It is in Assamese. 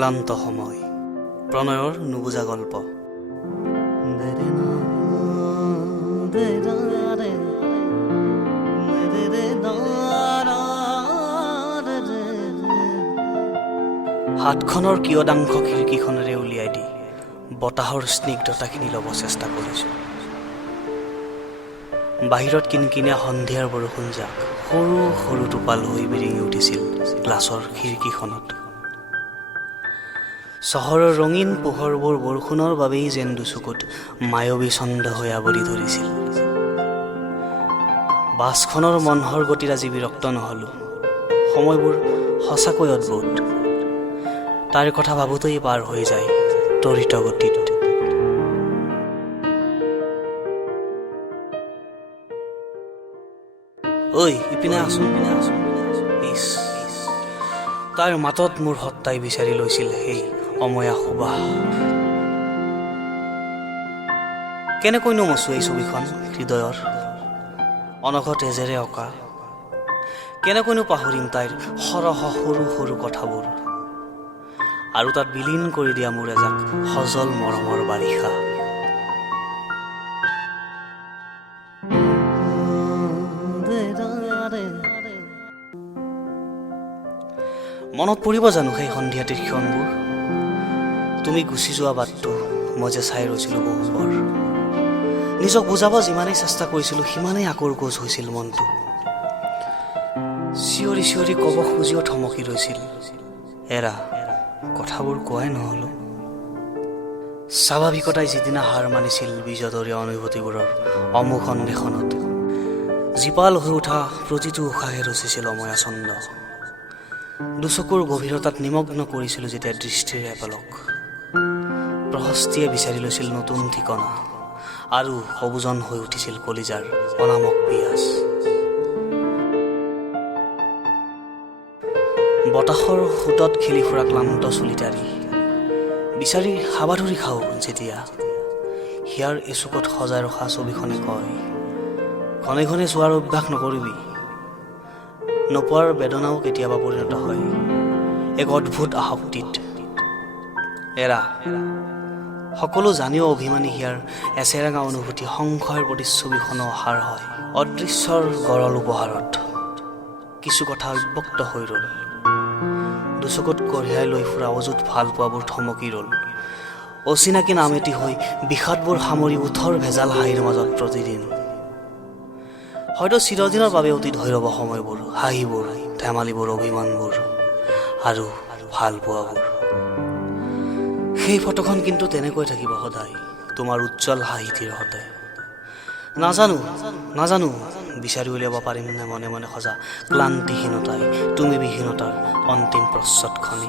অক্লান্ত সময় প্ৰণয়ৰ নুবুজা গল্প। হাতখনৰ কিয়দাংশ খিৰিকীখনেৰে উলিয়াই দি বতাহৰ স্নিগ্ধতাখিনি ল'ব চেষ্টা কৰিছোঁ। বাহিৰত কিনকিনীয়া সন্ধিয়াৰ বৰষুণ জাক সৰু সৰু টোপাল হৈ বিৰিঙি উঠিছিল গ্লাছৰ খিৰিকীখনত। চহৰৰ ৰঙীন পোহৰবোৰ বৰষুণৰ বাবেই যেন দুচকুত মায়াবী ছন্দ হৈ আৱৰি ধৰিছিল। বাছখনৰ মনহৰ গতিত আজি বিৰক্ত নহলোঁ। সময়বোৰ সঁচাকৈ অদ্ভুত। তাৰ কথা ভাবোঁতেই পাৰ হৈ যায় ত্বৰিত গতিত। ঐ ইপিনে আছোন, ইছ, তাৰ মাতত মোৰ সত্তাই বিচাৰি লৈছিল সেই অময়া সুবাস। কেনেকৈনো মচো এই ছবিখন হৃদয়ৰ অনঘ তেজেৰে অঁকা। কেনেকৈনো পাহৰিম তাইৰ সৰহ সৰু সৰু কথাবোৰ আৰু তাত বিলীন কৰি দিয়া মোৰ এজাক সজল মৰমৰ বাৰিষা। মনত পৰিব জানো সেই সন্ধিয়াটিৰ ক্ষণবোৰ? তুমি গুচি যোৱা বাটটো মই যে চাই ৰৈছিলোঁ বহুবাৰ। নিজক বুজাব যিমানেই চেষ্টা কৰিছিলোঁ সিমানেই আকুৰগোজ হৈছিল মনটো। চিঞৰি চিঞৰি ক'ব খুজিও থমকি ৰৈছিল, এৰা কথাবোৰ কোৱাই নহ'লো। স্বাভাৱিকতাই যিদিনা হাৰ মানিছিল বীজদৰীয়া অনুভূতিবোৰৰ অমুখ অন্বেষণত, জীপাল হৈ উঠা প্ৰতিটো উশাহে ৰচিছিল অময়া ছন্দ। দুচকুৰ গভীৰতাত নিমগ্ন কৰিছিলোঁ যেতিয়া দৃষ্টিৰ এপলক। প্ৰশস্তিয়ে বিচাৰি লৈছিল নতুন ঠিকনা আৰু সবুজন হৈ উঠিছিল কলিজাৰ অনামক পিয়াজ। বতাহৰ সোঁতত খেলি ফুৰা ক্লান্ত চুলিতাৰি বিচাৰি হাবাথুৰি খাওঁ যেতিয়া হিয়াৰ এচুকত সজাই ৰখা ছবিখনে কয়, ঘনে ঘনে চোৱাৰ অভ্যাস নকৰিবি। নোপোৱাৰ বেদনাও কেতিয়াবা পৰিণত হয় এক অদ্ভুত আসক্তিত। এৰা সকলো জানিও অভিমানী হিয়াৰ এচেৰেঙা অনুভূতি সংশয়ৰ প্ৰতিচ্ছবিখনো অসাৰ হয় অদৃশ্যৰ গৰল উপহাৰত। কিছু কথা অব্যক্ত হৈ ৰ'ল। দুচকুত কঢ়িয়াই লৈ ফুৰা অযুত ভাল পোৱাবোৰ থমকি ৰ'ল। অচিনাকি নাম এটি হৈ বিষাদবোৰ সামৰি উঠৰ ভেজাল হাঁহিৰ মাজত প্ৰতিদিন। হয়তো চিৰদিনৰ বাবে অতীত হৈ ৰ'ব সময়বোৰ, হাঁহিবোৰ, ধেমালিবোৰ, অভিমানবোৰ আৰু ভাল পোৱাবোৰ। সেই ফটোখন কিন্তু তেনেকৈ থাকিব সদায় তোমাৰ উজ্জ্বল হাঁহিটিৰ সতে। নাজানো বিচাৰি উলিয়াব পাৰিম নে মনে মনে সজা ক্লান্তিহীনতাই তুমি বিহীনতাৰ অন্তিম প্ৰচ্ছদখনি।